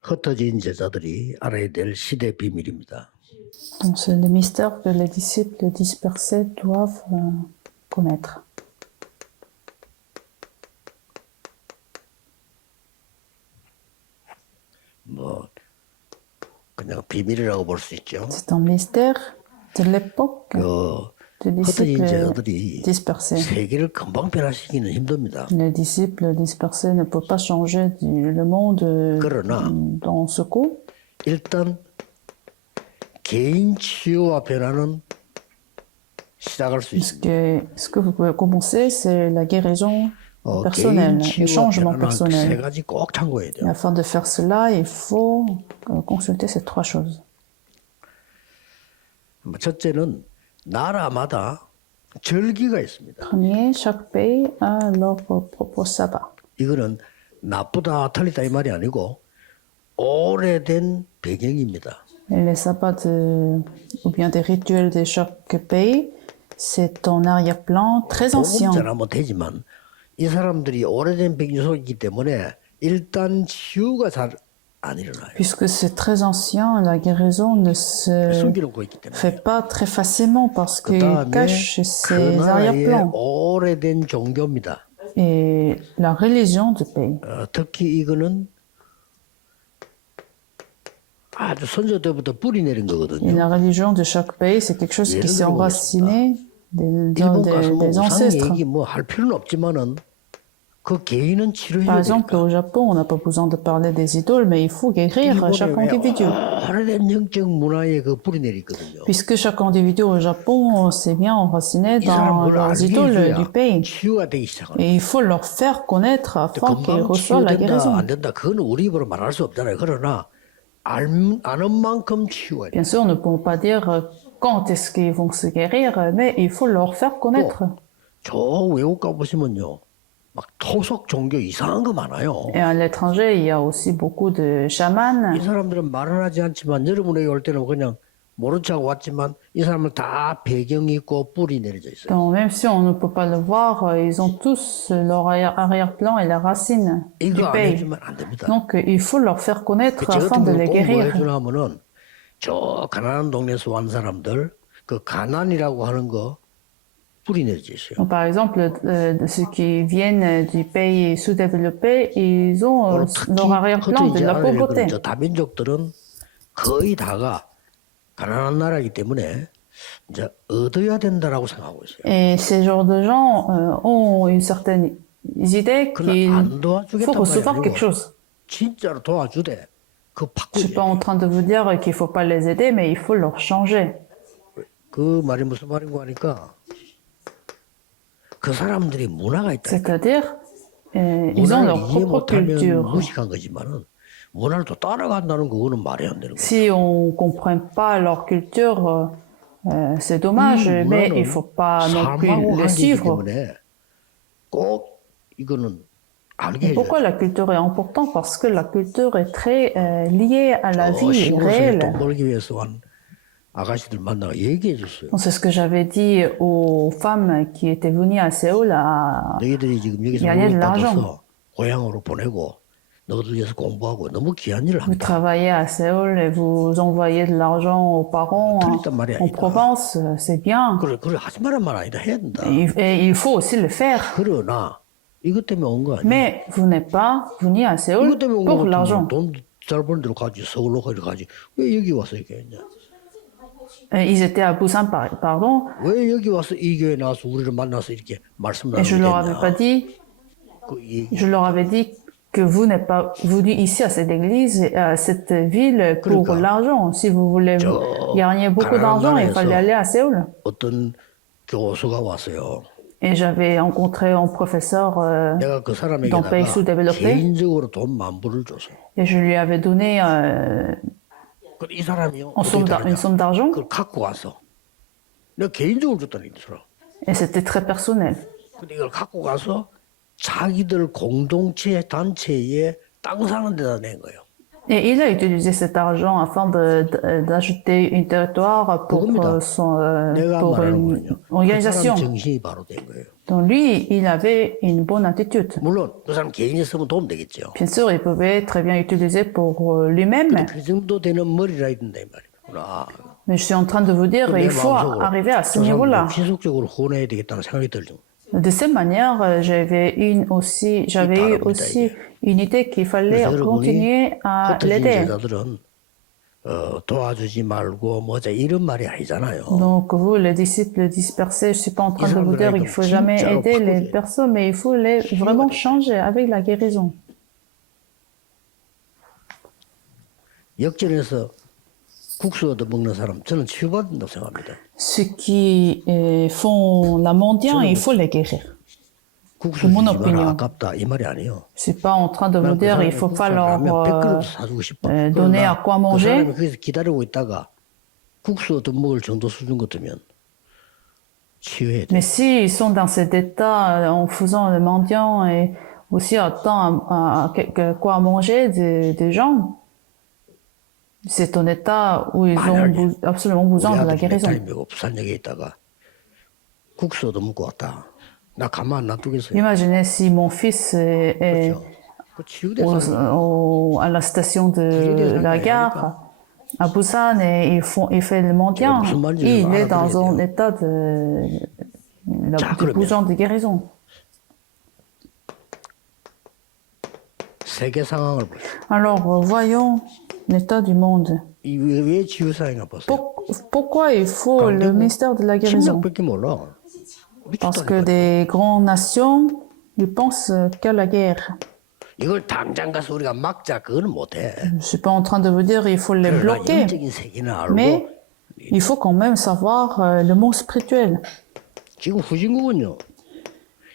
흩어진 제자들이 알아야 될 시대 비밀입니다. Donc, c'est le mystère que les disciples dispersés doivent connaître. 뭐 그냥 비밀이라고 볼 수 있죠. C'est un mystère de l'époque des 흩어진 disciples 제자들이 dispersés. 세계를 금방 변화시키기는 힘듭니다. Les disciples dispersés ne peuvent pas changer le monde 그러나 dans ce coup. 일단 개인 치유와 변화는 시작할 수 있습니다. Ce que vous pouvez commencer, c'est la guérison 개인 personnelle, le 치유와 changement 변화는 세 personnel. 가지 꼭 참고해야 Et 돼요. afin de faire cela, il faut consulter ces trois choses. 첫째는 나라마다 절기가 있습니다. Premier, chaque pays a leur propre sabbat. 이거는 나쁘다 틀리다 이 말이 아니고 오래된 배경입니다. Et les sabbats ou bien des rituels de chaque pays, c'est un arrière-plan très ancien. 잘하면 되지만 이 사람들이 오래된 배경 속이기 때문에 일단 치유가 잘 안 일어나요. Puisque c'est très ancien, la guérison ne se 숨기놓고 있기 때문에. fait pas très facilement parce qu'il 그다음에 cache 그 ses 나라의 arrière-plans. 오래된 종교입니다. Et la religion du pays. 특히 이거는 아주 선조 때부터 뿌리 내린 Et 거거든요. la religion de chaque pays, c'est quelque chose qui s'est enraciné 일본 가서 뭐 des 우상 ancêtres. 얘기 뭐 할 필요는 없지만은 그 개인은 Par 치료해야 exemple, 되니까. au Japon, on n'a pas besoin de parler des idoles, mais il faut guérir chaque individu. 오래된 영적 문화에 그 뿌리 내리거든요. Puisque chaque individu au Japon s'est bien enraciné 이 사람 dans 그걸 leurs 알게 idoles 해줘야 du pays. 치유가 되기 시작하는. Et il faut leur faire connaître afin qu'ils 금방 reçoivent la 치유된다 guérison. 안 된다 그거는 우리 입으로 말할 수 없잖아요. 그러나 아는 만큼 치유가 돼. Bien sûr, on ne peut pas dire quand est-ce qu'ils vont se guérir, mais il faut leur faire connaître. 저 외국 가 보시면요, 막 토속 종교 이상한 거 많아요. Et à l'étranger, il y a aussi beaucoup de 이 chamans. 사람들은 말은 하지 않지만 여러분에게 올 때는 그냥 모른 척 왔지만 이 사람은 다 배경이 있고 뿌리 내려져 있어요. Donc, même si on ne peut pas le voir, ils ont tous leur arrière-plan et les racines du 이거 안 pays. 해주면 안 됩니다. Donc, il faut leur faire connaître 저 afin 같은 de 경우 les 꼭뭐 guérir. 해주나 하면은 저 가난한 동네에서 온 사람들 그 가난이라고 하는 거 뿌리 내려져 있어요. Donc, par exemple, ceux qui viennent du pays sous-développé, ils ont leur arrière-plan de la pauvreté. 저 다민족들은 거의 다가 가난한 나라이기 때문에 이제 얻어야 된다라고 생각하고 있어요. Et ces genres de gens ont une certaine idée qu'il 안 faut 도와주겠단 말이 recevoir quelque 아니고 chose. 진짜로 도와주되 그 Je suis pas 바꾸지. en train de vous dire qu'il faut pas les aider, mais il faut leur changer. 그 말이 무슨 말인가 하니까 그 사람들이 문화가 있다. C'est-à-dire, ils ont 문화를 leur 이해 propre 못하면 culture. 무식한 거지만은 문화를 또 따라간다는 그거는 말이 안 되는 거예요. Si on comprend pas leur culture, c'est dommage, mais il faut pas non plus 삶하고 les 한계이기 suivre. 때문에 꼭 이거는 알게 해줘야 Pourquoi la culture est importante? Parce que la culture est très liée à la vie 시골에서 réelle. 돈 벌기 위해서 한 아가씨들 만나가 얘기해 줬어요. Donc, c'est ce que j'avais dit aux femmes qui étaient venues à Séoul. 너희들이 지금 여기서 gagner de 월급 l'argent. 받아서 고향으로 보내고 너희들 위해서 공부하고 너무 귀한 일을 Vous 한다. travaillez à Séoul et vous envoyez de l'argent aux parents 틀렸단 말이 en 아니다. Provence, c'est bien. 그래 하지 말란 말 아니다. 해야 된다. Et il faut aussi le faire. 그러나 이것 때문에 온 거 아니야. Mais vous n'êtes pas venu à Séoul 이것 때문에 온 pour 거 l'argent. 같으면 돈잘 버는 데로 가지. 서울로 가지. 왜 여기 와서 이렇게 했냐. Ils étaient à Busan, pardon, 왜 여기 와서 이 교회 나와서 우리를 만나서 이렇게 말씀 et je leur avais 나누게 pas 됐냐. dit, 그 얘기. je leur avais dit que vous n'êtes pas venu ici à cette église, à cette ville pour 그러니까. l'argent. Si vous voulez gagner beaucoup 가난한 d'argent, il 나라에서 fallait aller à Séoul. 어떤 교수가 왔어요. Et j'avais rencontré un professeur 내가 그 사람에게다가 dans le pays sous-développé 개인적으로 돈 만불을 줬어. et je lui avais donné 이 사람이요. une somme d'argent 그걸 갖고 와서 내가 개인적으로 줬다는 이 사람. et c'était très personnel. 근데 이걸 갖고 가서 자기들 공동체 단체에 땅 사는 데다 낸 거예요. Et il a utilisé cet argent afin d'ajouter un territoire pour, 그겁니다. 내가 pour 말하는 une 거는요. 그 사람 organisation. 정신이 바로 된 거예요. Donc lui, il avait une bonne attitude. 물론 그 사람 개인이 쓰면 도움 되겠죠. Bien sûr, il pouvait très bien utiliser pour lui-même. 근데 그 정도 되는 머리라 있던데 말이구나. Mais je suis en train de vous dire, 내 il faut 마음속으로 arriver à ce 저 사람을 niveau-là. 지속적으로 후원해야 되겠다는 생각이 들죠. De cette manière, j'avais eu aussi une idée qu'il fallait 그래서 continuer à 흩어진 l'aider. 제자들은 도와주지 말고 뭐자 이런 말이 아니잖아요. Donc vous, les disciples dispersés, je suis pas en train de vous dire qu'il faut jamais aider les personnes, mais il faut les vraiment changer avec la guérison. 역전해서 국수 얻어 먹는 사람 저는 치유받는다고 생각합니다. Ceux qui font la mendiant, il faut les guérir. 국수 mon 주지 마라 opinion. 아깝다 이 말이 아니에요. Je suis pas en train de vous dire il faut pas leur 라면 100그릇 사주고 싶어. donner à quoi 그 manger. 사람이 거기서 기다리고 있다가 국수 얻어 먹을 정도 수준 같으면 치유해야 돼. Mais s'ils sont dans cet état en faisant le mendiant et aussi attend à quoi manger des gens, c'est un état où ils ont absolument besoin de la guérison. 타임이고 부산역에 있다가 국수 얻어 먹고 왔다. 나 가만 안 놔두겠어요. Imaginez si mon fils est 그렇죠. 그 치유대상 à la station de la gare à Busan et il fait le mendiant, il est dans un état de besoin de guérison. 세계 상황을 보세요. Alors, voyons l'état du monde. 왜 치유사인가 보세요. Pourquoi il faut le ministère de la guérison? 침략밖에 몰라. Parce que des grandes nations, ils pensent qu'à la guerre. 이걸 당장 가서 우리가 막자 그거는 못해. Je suis pas en train de vous dire il faut les 그러나 bloquer, 영적인 세계는 알고 mais il faut quand même savoir le monde spirituel. 지금 후진국은요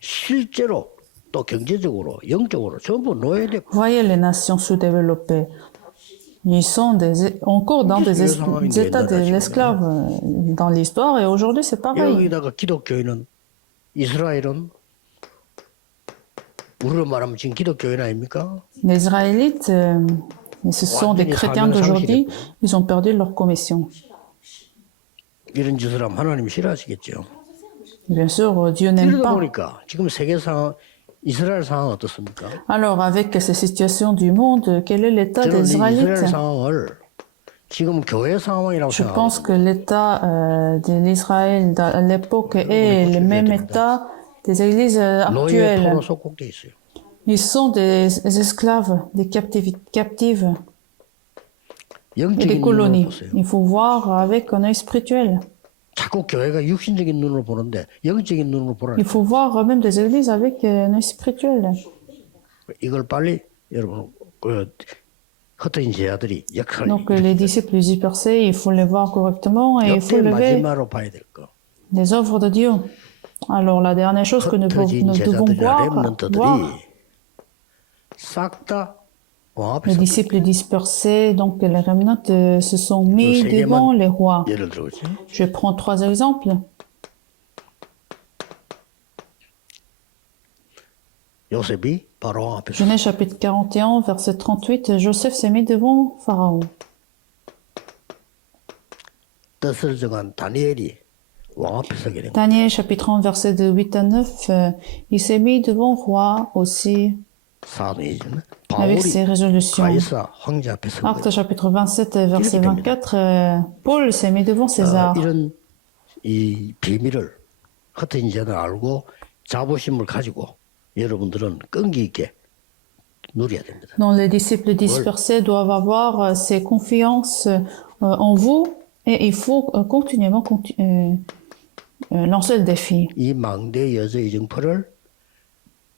실제로 또 경제적으로 영적으로 전부 노예돼. Voyez les nations sous-développées. Ils sont encore dans des états de l'esclave dans l'histoire et aujourd'hui c'est pareil. 여기다가 기독교인은 이스라엘은 우리로 말하면 지금 기독교인 아닙니까? Les Israélites, ce sont des chrétiens d'aujourd'hui, ils ont perdu leur commission. 이런 짓을 하면 하나님이 싫어하시겠죠. Bien sûr, Dieu n'aime 이러다 pas. 보니까 지금 세계 상황, 이스라엘 상황 어떻습니까? Alors, avec ces situations du monde, quel est l'état 저는 des 이 이스라엘 Israélites? 상황을 지금 교회 상황이라고 Je pense 생각합니다. que l'état de l'Israël à l'époque est le même état des églises 노예 actuelles. 포로 속국돼 있어요. Ils sont des esclaves, des captives et des 영적인 눈으로 colonies. 보세요. Il faut voir avec un œil spirituel. 자꾸 교회가 육신적인 눈으로 보는데 영적인 눈으로 보라. Il faut voir même des églises avec un œil spirituel. 이걸 빨리 여러분 그 흩어진 제자들이 역할을 Donc les disciples dispersés, il faut les voir correctement et il faut 역대 lever 마지막으로 봐야 될 거. les œuvres de Dieu. Alors la dernière chose que nous 흩어진 devons 제자들이나 voir, 렘넌트들이 싹 다 les 앞에서 disciples dispersés, donc les remnants se sont mis 세 개만 devant les rois. 예를 들어보죠. Je prends 3 exemples. 요셉이 바로 앞에서 Genèse chapitre 41, verset 38, Joseph s'est mis devant Pharaon. 뜻을 정한 다니엘이 왕 앞에 서게 된 거예요. Daniel chapitre 1, verset de 8 à 9, il s'est mis devant roi aussi 사도행전 avec 바울이 ses résolutions. 가이사 황제 앞에 선 거예요. Acte chapitre 27, verset 24, Paul s'est mis devant César. 이런 이 비밀을 흩어진 자들 알고 자부심을 가지고 여러분들은 끈기 있게 누려야 됩니다. Donc les disciples dispersés doivent avoir ces confiances en vous et il faut continuellement lancer le défi. 이 망대 여자 이정표를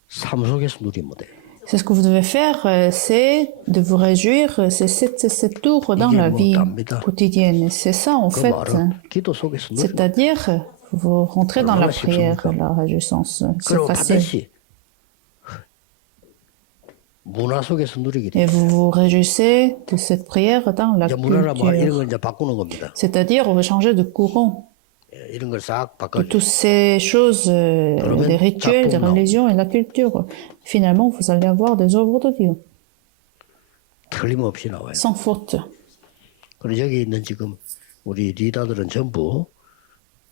삶 속에서 누리면 돼. C'est ce que vous devez faire, c'est de vous réjouir, c'est cette tour dans la vie quotidienne. C'est ça en 그 fait. 말은 기도 속에서 누리면 돼. C'est-à-dire, vous rentrez dans la prière, la réjouissance. C'est 그리고 facile. 반드시 문화 속에서 누리게 돼. Et vous vous réjouissez de cette prière dans la 이제 문화라 뭐 이런 culture. 걸 이제 바꾸는 겁니다. C'est-à-dire, on va changer de courant. 이런 걸 싹 De 바꿔. toutes ces choses, des rituels, des religions et la culture. Finalement, vous allez avoir des œuvres de Dieu, 틀림없이 나와요. sans faute. 그리고 여기 있는 지금 우리 리더들은 전부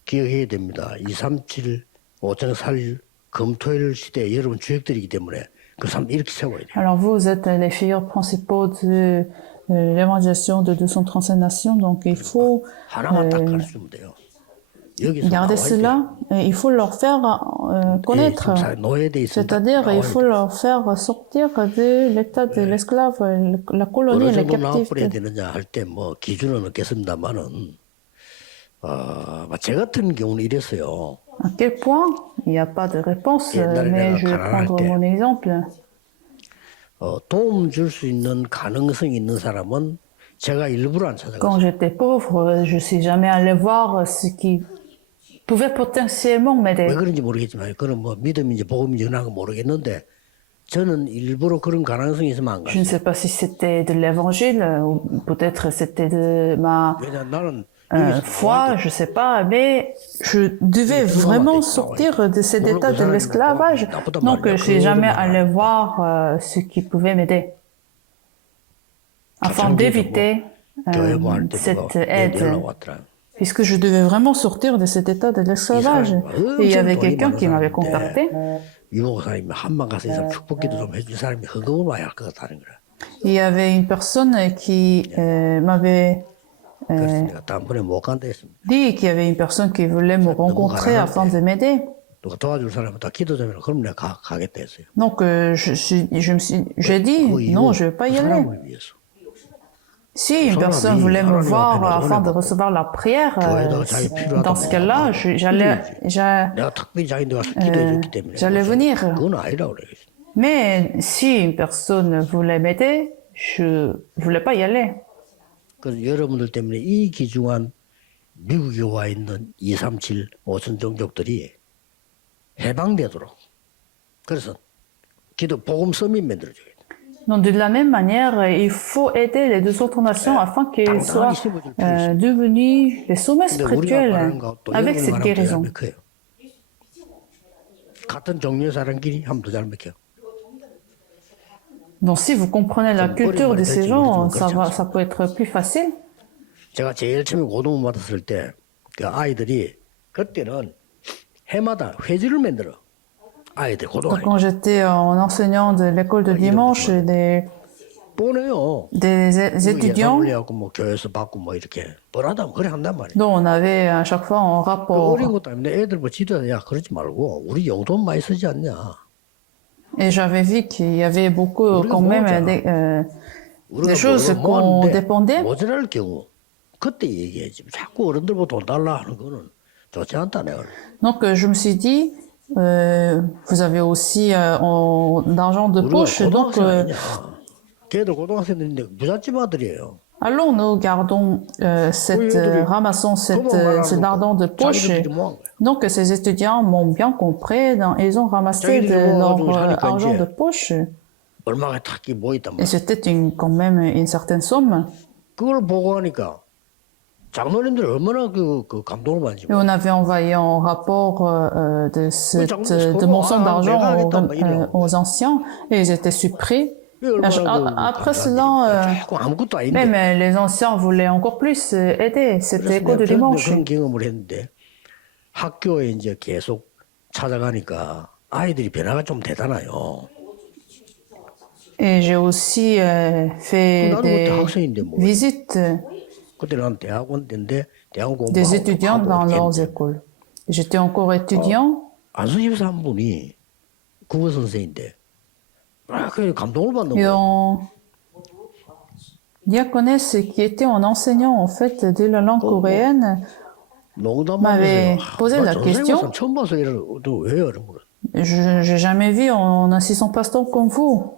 기억해야 됩니다. 237 5장 살 금토일 시대 여러분 주역들이기 때문에 그 사람 이렇게 세워야 돼요. Alors vous êtes les figures principaux de l'évangélisation de 235 nations, donc il faut 하나만 딱 가르치면 돼요. 여기서 garder 나와야 돼요. cela et il faut leur faire connaître. 노예돼 있으면 C'est-à-dire, il faut leur faire sortir de l'état de l'esclave, la colonie, 어느 les 정도 나와버려야 captifs. 되느냐 할 때 뭐 기준은 없겠습니다만은 제 같은 경우는 이랬어요. À quel point? Il n'y a pas de réponse, mais je vais prendre mon exemple. 도움 줄 수 있는 가능성이 있는 사람은 제가 일부러 안 Quand 찾아갔어요. j'étais pauvre, je suis jamais allé voir ce qui pouvait potentiellement 왜 m'aider. 그런지 모르겠지만 그건 뭐 믿음인지 복음인지 그런 거 모르겠는데 저는 일부러 그런 가능성이 있으면 안 Je ne 갔어요. sais pas si c'était de l'évangile ou peut-être c'était de ma 왜냐면 나는 foi, je sais pas, mais je devais vraiment sortir de cet état de l'esclavage. Donc, je suis jamais allé voir ce qui pouvait m'aider afin d'éviter 교회 뭐할 때 cette 누가 내 aide, 연락 왔더라. puisque je devais vraiment sortir de cet état de l'esclavage. Et il y avait quelqu'un qui m'avait contacté. 이 목사님이 한번 가서 이 사람 축복기도 좀 해줄 사람이 헌금을 와야 할 것 같다는 거야. Il y avait une personne qui m'avait 그래서 내가 다음번에 못 간다 했습니다. dit qu'il y avait une personne qui voulait me rencontrer afin de m'aider. 누가 도와줄 사람은 다 기도 좀 해라. 그럼 내가 가겠다 했어요. Donc, j'ai dit, non, je vais pas y 그 aller. 사람을 위해서. Si une personne voulait me voir afin de recevoir la prière, dans ce cas-là, 내가 특별히 자기한테 가서 기도해줬기 때문에 j'allais venir. 그건 아니라고 그래. Mais si une personne voulait m'aider, je voulais pas y aller. 그래서 여러분들 때문에 이 귀중한 미국에 와 있는 237 5천 종족들이 해방되도록 그래서 기도 복음 서밋 만들어줘야 돼. Donc, de la même manière, il faut aider les deux autres nations afin qu'ils soient devenus les sommets 근데 우리가 spirituels 말하는 것도 avec 여러분이 cette 말하는 guérison. 거요 같은 종류의 사람끼리 하면 더 잘 먹혀요. Donc, si vous comprenez la culture de ces gens, ça peut être plus facile. 제가 제일 처음에 고등부 맡았을 때 그 아이들이 그때는 해마다 회지를 만들어. 아이들 고등학교 Quand j'étais en enseignant de l'école de dimanche, 보내요. des étudiants 올려갖고 뭐 교회에서 받고 뭐 이렇게 뻔하다면 그래 한단 말이야. dont on avait à chaque fois un 그 rapport. 어린 것도 아닌데 애들 뭐 지도자 야 그러지 말고 우리 용돈 많이 쓰지 않냐. Et j'avais vu qu'il y avait beaucoup quand même des choses qu'on dépendait. 모자랄 경우 그때 얘기해야지. 자꾸 어른들보다 돈 달라 하는 거는 좋지 않다 내가. Donc je me suis dit, vous avez aussi d'argent de poche, donc 걔들 고등학생들인데 부잣집 아들이에요. allons nous gardons ramassons cet argent de poche. 자기들끼리 모은 거야. Donc ces étudiants m'ont bien compris, ils ont ramassé de leur argent de poche. 얼마가 탁기 뭐 있단 Et 말이야. c'était quand même une certaine somme. 그걸 보고 하니까 장로님들이 얼마나 그 감동을 받는지. Et on avait envoyé un rapport de mon somme d'argent aux anciens et ils étaient surpris. Après cela, 자꾸 아무것도 아닌데. même les anciens voulaient encore plus aider. C'était école de dimanche. 그런 경험을 했는데 학교에 이제 계속 찾아가니까 아이들이 변화가 좀 되잖아요. Et j'ai aussi fait des visites 그때는 대학원 때인데 대학원 공부 des étudiants dans leurs écoles. J'étais encore étudiant. 안수집사 한 분이 국어 선생인데 그 감동을 받는 Et 거예요. en diaconesse qui était un enseignant en fait de la langue coréenne m'avait posé la question. 처음 봐서 이런 왜 이런 거? Je n'ai jamais vu un assistant pasteur comme vous.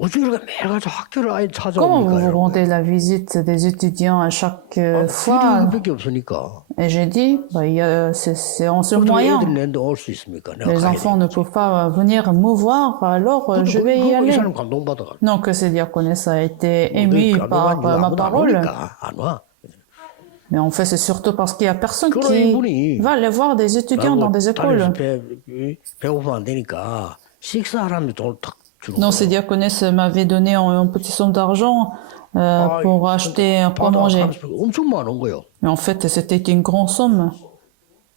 어떻게 이렇게 매일같이 학교를 아예 Comment vous vous 찾아오니까? rendez la visite des étudiants à chaque fois? 필요밖에 없으니까. Et j'ai dit, c'est en seul moyen. 애들 내는데 올 수 있습니까? 내가 Les 가야 enfants 돼. ne peuvent pas venir me voir, alors je vais y 이 aller. 사람 감동받아. Donc, ce diaconesse a été ému par ma parole. 안 와. Mais en fait, c'est surtout parce qu'il n'y a personne qui va aller voir des étudiants dans des écoles. 배고프면 안 되니까 식사하라면 돈을 탁 주는 Donc, 거야. ce diaconesse m'avait donné un petit somme d'argent pour acheter quoi manger. 엄청 많은 거요. Mais en fait, c'était une grande somme.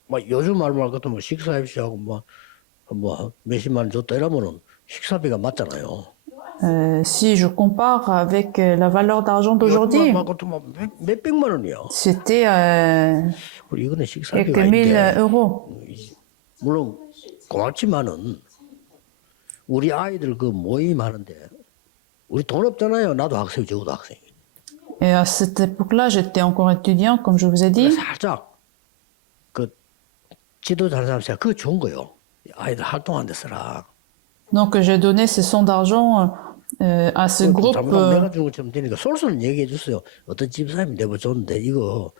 막 요즘 말 같으면 식사합시하고 막 뭐 몇십만 원 줬다 이러면은 식사비가 맞잖아요. Si je compare avec la valeur d'argent d'aujourd'hui, 요즘만 막 몇백만 원이요. c'était 그리고 이거는 quelques 식사비가 1000 있는데 euros. 물론 고맙지만은 우리 아이들 그 모임 하는데 우리 돈 없잖아요. 나도 학생, 저도 학생. Et à cette époque-là, j'étais encore étudiant, comme je vous ai dit. 살짝 그 지도 잘하는 사람 제가 그거 좋은 거요. 아이들 활동하는 데 쓰라. Donc j'ai donné ces sommes d'argent à ce groupe. 잘못하면 내가 준 것처럼 되니까 솔솔은 얘기해 줬어요. 어떤 집사님이 내버줬는데 이거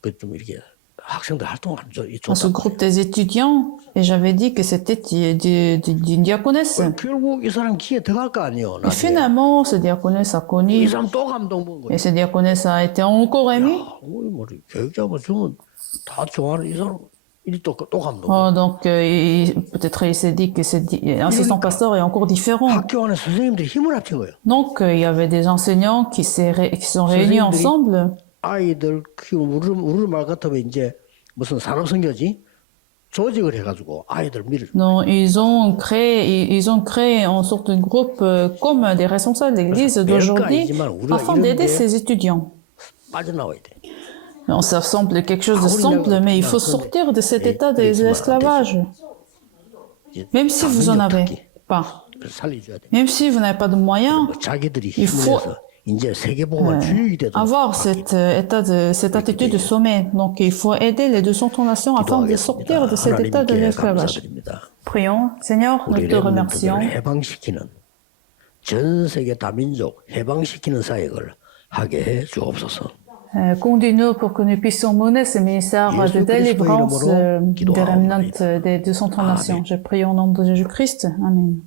그 좀 이렇게 학생들 활동하는 À ce groupe des étudiants, et j'avais dit que c'était d'une diaconesse. 결국 이 사람 기회 들어갈 거 아니에요. Et finalement, ce diaconesse a 이 connu, 사람 또 감동 본 거예요. et ce diaconesse a été encore ému. 우리 뭐 교육자만 주면 다 좋아하는 이 사람 이 또 감동. Oh, donc peut-être il s'est dit que c'est assistant pasteur est encore différent. 학교 안에 선생님들이 힘을 합친 거예요. Donc il y avait des enseignants qui sont réunis ensemble. 아이들 키우는 우리 말 같으면 이제 무슨 산업선교지 조직을 해가지고 아이들 밀을. Non, ils ont créé en sorte de groupe comme des responsables d'église d'aujourd'hui afin d'aider ces étudiants. 빠져나와야 돼. Ça semble quelque chose de simple, mais il faut sortir de cet état de l'esclavage. Même si vous en avez pas, 살려줘야 돼. même si vous n'avez pas de moyens, 자기들이 il 힘을 faut 내서 이제 세계복음을 주역이 되도록 avoir cette attitude de sommet. Donc il faut aider les 200 nations afin de sortir de cet état de l'esclavage. Prions. Seigneur, nous te remercions. 해방시키는 전 세계 다민족 해방시키는 사역을 하게 해 주옵소서. Conduis-nous pour que nous puissions mener ce ministère de délivrance des remnants des 230 nations. Je prie au nom de Jésus-Christ. Amen.